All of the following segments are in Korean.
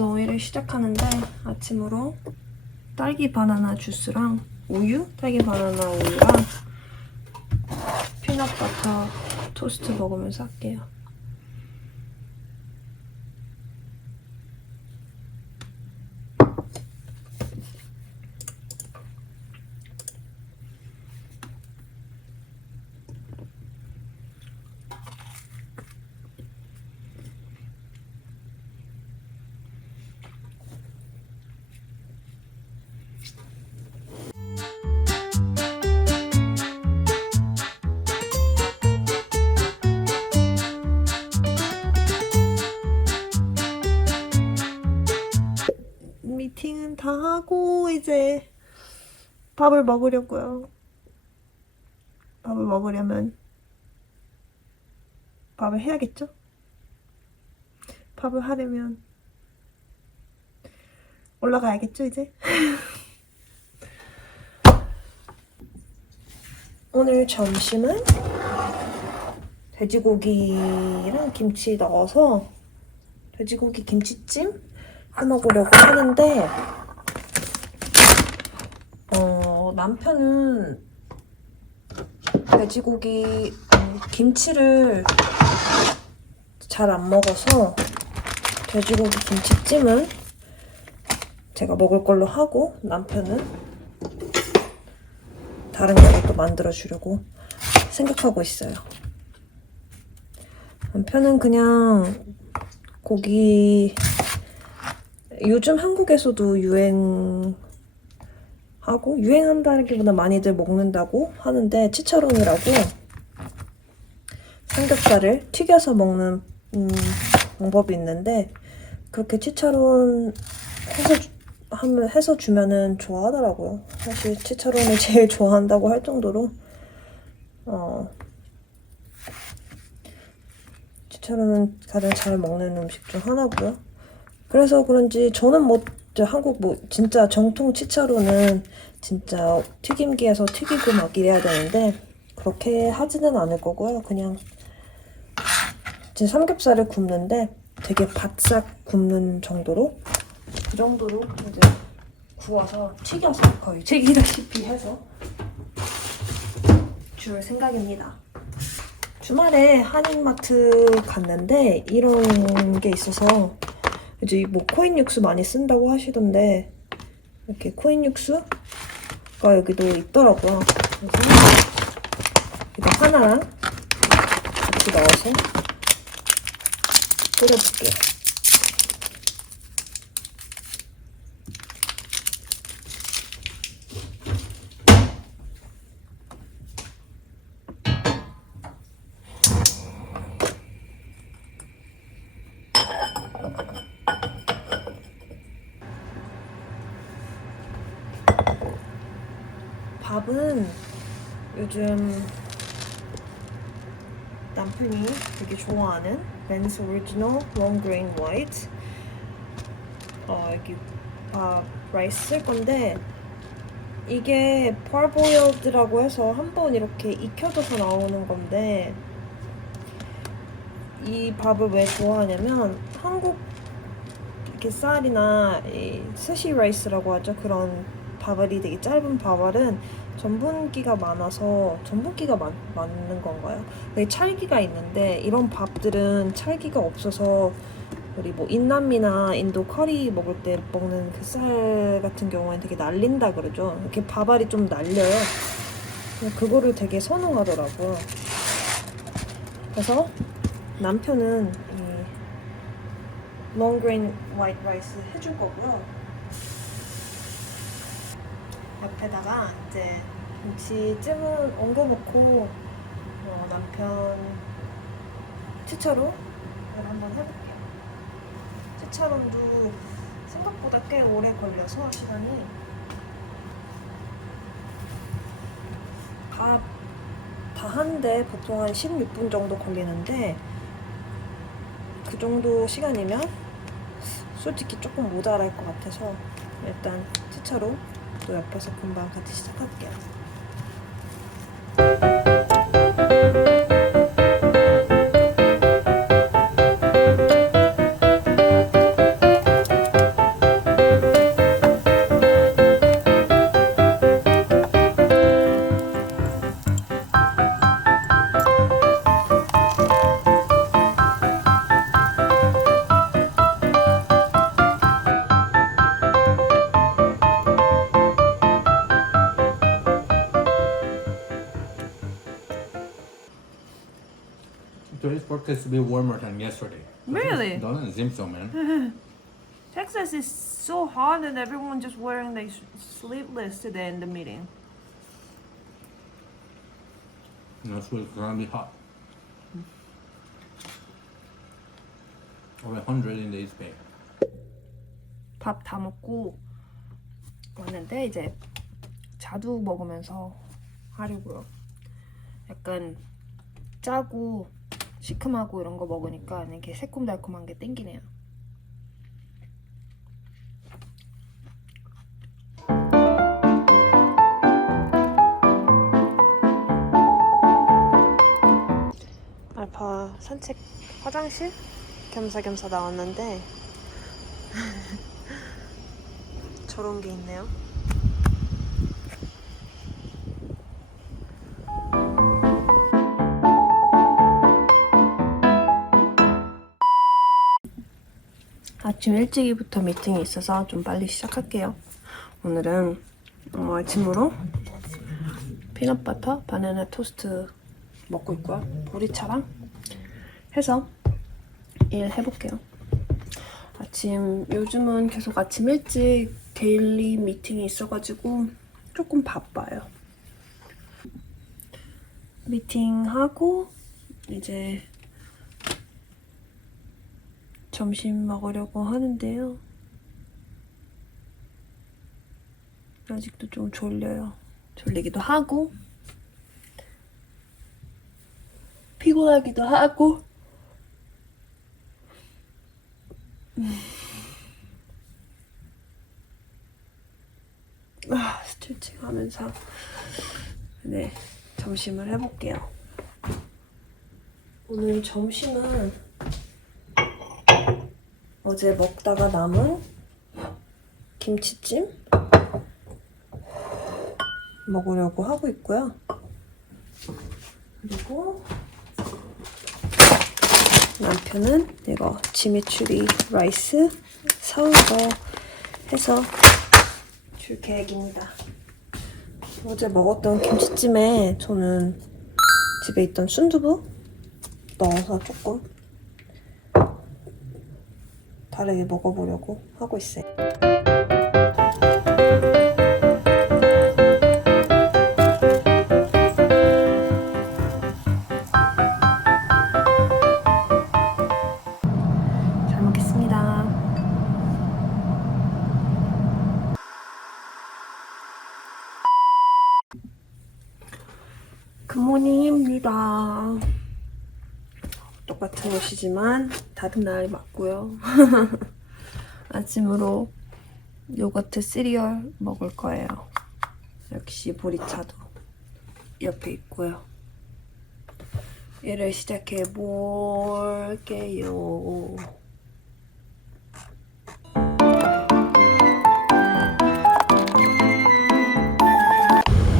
오늘도 일을 시작하는데 아침으로 딸기 바나나 주스랑 우유, 딸기 바나나 우유랑 피넛버터 토스트 먹으면서 할게요. 미팅은 다 하고 이제 밥을 먹으려고요. 밥을 먹으려면 밥을 해야겠죠? 밥을 하려면 올라가야겠죠, 이제? 오늘 점심은 돼지고기랑 김치 넣어서 돼지고기 김치찜 해 먹으려고 하는데 어, 남편은 돼지고기 음, 김치를 잘 안 먹어서 돼지고기 김치찜은 제가 먹을 걸로 하고 남편은 다른 거를 또 만들어 주려고 생각하고 있어요. 남편은 그냥 고기 요즘 한국에서도 유행 하고 유행한다기보다 많이들 먹는다고 하는데 치차론이라고 삼겹살을 튀겨서 먹는 음, 방법이 있는데 그렇게 치차론 해서 주- 하면 해서 주면은 좋아하더라고요. 사실 치차론을 제일 좋아한다고 할 정도로 어 치차론은 가장 잘 먹는 음식 중 하나고요. 그래서 그런지 저는 뭐 이제 한국 뭐 진짜 정통 치차로는 진짜 튀김기에서 튀기고 막 이래야 되는데 그렇게 하지는 않을 거고요. 그냥 제 삼겹살을 굽는데 되게 바싹 굽는 정도로 그 정도로 이제 구워서 튀겨서 거의 튀기다시피 해서 줄 생각입니다. 주말에 한인마트 갔는데 이런 게 있어서 이제 뭐 코인 육수 많이 쓴다고 하시던데 이렇게 코인 육수가 여기도 있더라고요. 그래서 이거 하나랑 같이 넣어서 끓여볼게요. 밥은 요즘 남편이 되게 좋아하는 벤스 오리지널 롱 그레인 화이트 어 여기 밥 라이스 쓸 건데 이게 parboiled라고 해서 한 번 이렇게 익혀져서 나오는 건데 이 밥을 왜 좋아하냐면 한국 이렇게 쌀이나 이 스시 라이스라고 하죠. 그런 밥알이 되게 짧은 밥알은 전분기가 많아서 전분기가 많, 많은 건가요? 되게 찰기가 있는데 이런 밥들은 찰기가 없어서 우리 뭐 인남미나 인도 커리 먹을 때 먹는 그 쌀 같은 경우에는 되게 날린다 그러죠. 이렇게 밥알이 좀 날려요. 그거를 되게 선호하더라고요. 그래서 남편은 이 롱그레인 화이트 라이스 해줄 거고요. 옆에다가 이제 김치찜은 엉겨 놓고 어, 남편 치차로 한번 해볼게요. 치차론도 생각보다 꽤 오래 걸려서 시간이 밥다 하는데 보통 한 16분 정도 걸리는데 그 정도 시간이면 솔직히 조금 모자랄 것 같아서 일단 치차로 또 옆에서 금방 같이 시작할게요. forecast to be warmer than yesterday. Really? Doesn't seem so, man. Texas is so hot and everyone just wearing like sleeveless today in the meeting. Next week's gonna be hot. Over 100 in the East Bay. 밥 다 먹고 왔는데 이제 자두 먹으면서 하려고요. 약간 짜고 시큼하고 이런 거 먹으니까 이렇게 새콤달콤한 게 땡기네요. 알파 산책 화장실 겸사겸사 나왔는데 저런 게 있네요. 아침 일찍이부터 미팅이 있어서 좀 빨리 시작할게요. 오늘은 어, 아침으로 피넛버터 바나나 토스트 먹고 있고요. 보리차랑 해서 일 해볼게요. 아침 요즘은 계속 아침 일찍 데일리 미팅이 있어가지고 조금 바빠요. 미팅하고 이제 점심 먹으려고 하는데요. 아직도 좀 졸려요. 졸리기도 하고 피곤하기도 하고 아, 스트레칭 하면서 네, 점심을 해볼게요. 오늘 점심은 어제 먹다가 남은 김치찜 먹으려고 하고 있고요. 그리고 남편은 이거 지미추리 라이스 사온 거 해서 줄 계획입니다. 어제 먹었던 김치찜에 저는 집에 있던 순두부 넣어서 조금 다르게 먹어보려고 하고 있어요. 같은 옷이지만 다른 날이 맞고요. 아침으로 요거트 시리얼 먹을 거예요. 역시 보리차도 옆에 있고요. 얘를 시작해 볼게요.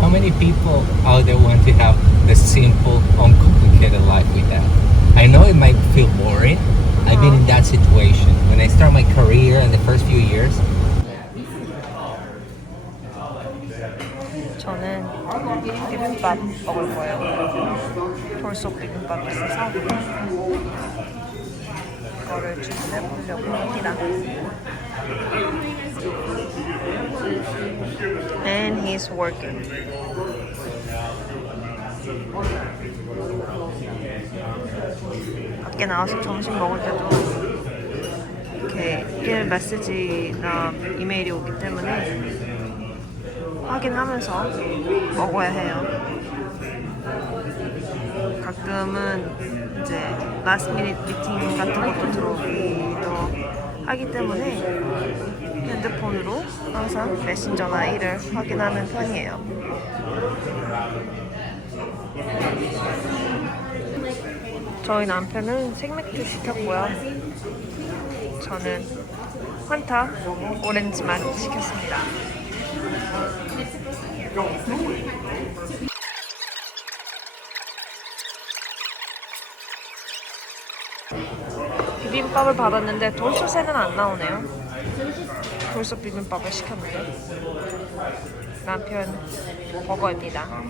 How many people out there want to have the simple, uncomplicated life we have? I know it might feel boring. I've been in that situation. When I started my career in the first few years, 저는 비빔밥 먹을 거예요. 돌솥 비빔밥 있어서 이거를 주문해 보려고 합니다. And he's working. 밖에 나와서 점심 먹을 때도 이렇게 일 메시지나 이메일이 오기 때문에 확인하면서 먹어야 해요. 가끔은 이제 라스트 미닛 미팅 같은 것도 들어오기도 하기 때문에 핸드폰으로 항상 메신저나 일을 확인하는 편이에요. 저희 남편은 생맥주 시켰고요. 저는 환타 오렌지만 시켰습니다. 비빔밥을 받았는데 돌솥에는 안 나오네요. 돌솥 비빔밥을 시켰는데 남편 버거입니다.